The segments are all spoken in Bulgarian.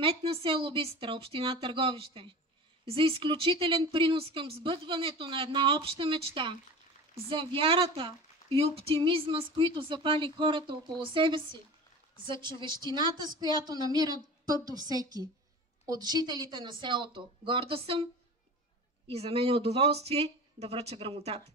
кмет на село Бистра, община Търговище, за изключителен принос към сбъдването на една обща мечта, за вярата и оптимизма, с които запали хората около себе си, за човещината, с която намират път до всеки. От жителите на селото горда съм и за мен е удоволствие да връча грамотата.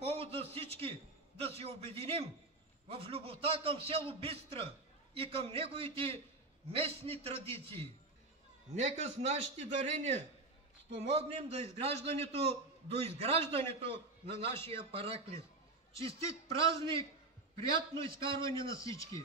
Повод за всички да се обединим в любовта към село Бистра и към неговите местни традиции. Нека с нашите дарения спомогнем до изграждането на нашия параклис. Честит празник, приятно изкарване на всички!